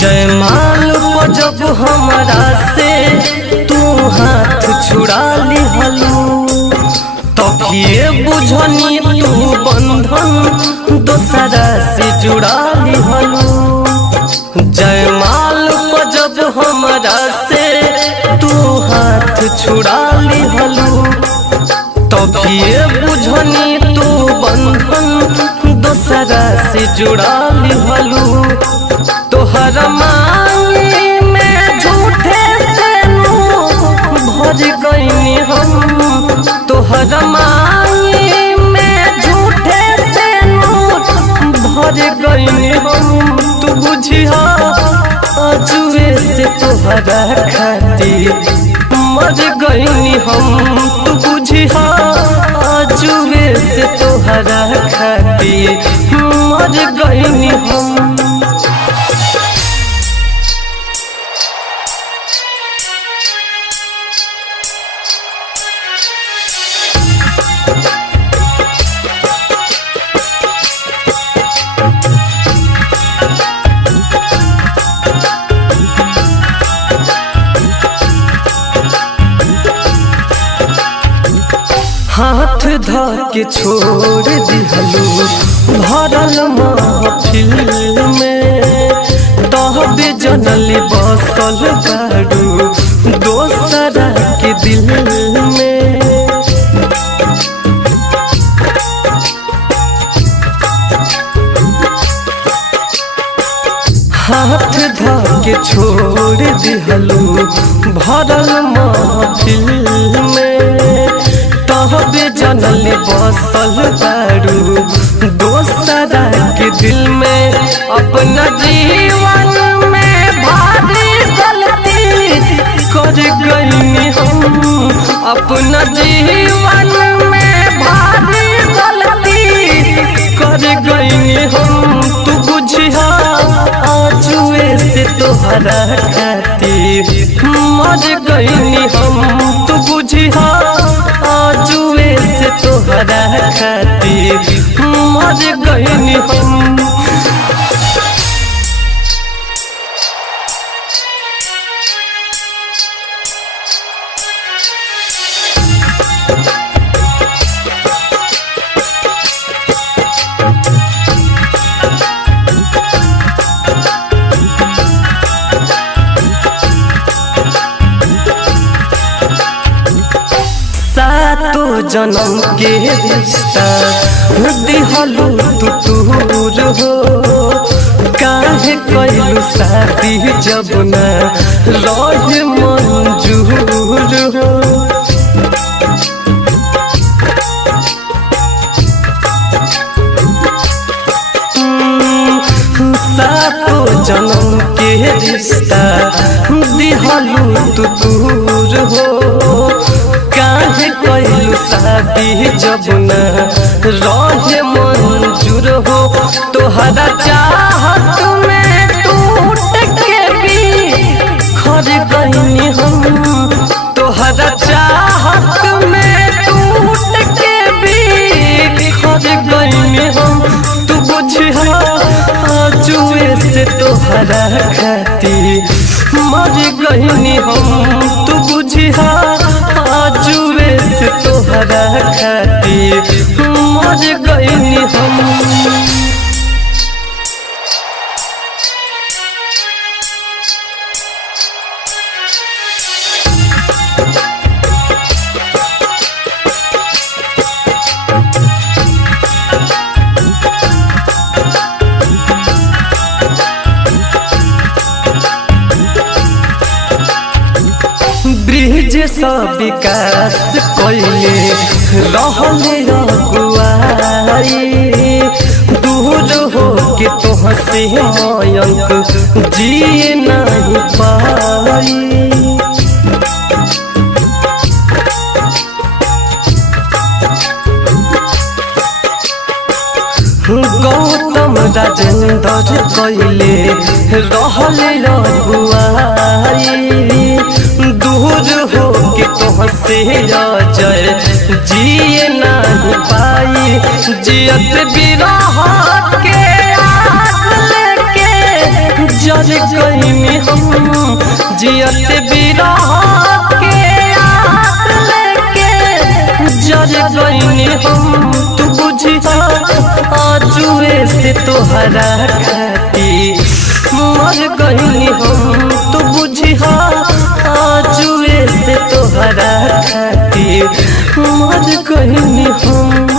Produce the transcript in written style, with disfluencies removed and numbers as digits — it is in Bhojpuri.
जयमाल को जब हमरा से तू हाथ छुड़ा लिहलू तभिए बुझनी तू बंधन दोसरा से जुड़ा लिहलू। जयमाल को जब हमरा से तू हाथ छुड़ा लिहलू तभिए बुझनी तू बंधन दोसरा से जुड़ा लिहलू। तोहर मांगी में झूठे से भर गईनी हम, तोहर मांगी में झूठे से भर गईनी हम। तू बुझिया अजुए से तोहरा खातिर मर गईनी हम, तू बुझिया अजुए से तोहरा खातिर मर गईनी हम। हाथ धके छोड़ दिहलू भरल महफिल में तहबे जनली बसल बारू दोसरा के दिल में। हाथ धके छोड़ दिहलू भरल महफिल में तहबे जनली बसल बारू दोसरा के दिल में। अपना जीवन में भारी गलती कर गईनी हम, अपना जीवन में भारी गलती कर गईनी हम। तू बुझिया आजुए से तोहरा खातिर मर गईनी हम, तू बुझिया आजुए से तोहरा खातिर मर गईनी हम। सातो जन्म के रिश्ता दिहलू तू दूर हो, काहे कैलू शादी जब न रहे मंजूर हो। सातो जन्म के रिश्ता दिहलू तू दूर हो, काहे कैलू शादी जब न रहे मंजूर हो। तोहरा चाहत में टूट के भी खर गईनी हम, तोहरा चाहत में टूट के भी खर गईनी हम। तू बुझिया आजुए से तोहरा खातिर मर गईनी हम, तू बुझिया आजुए से तोहरा खातिर मर गईनी हम। ब्रिज सब विकास कइले रहले अगुआई, दूर हो के तोह से मयंक जिए नहीं पाई। गौतम राजेंद्र कइले रहले अगुआई, दूर हो के तोह से जय जिए नहीं पाई। जियत बिरह के आग लेके जल गई जियत बिरह के याद लेके जर गईनी हम तू बुझिया आजुए से तोहरा खातिर मर गईनी हम तू बुझिया आजुए से तोहरा खातिर मर गईनी हम।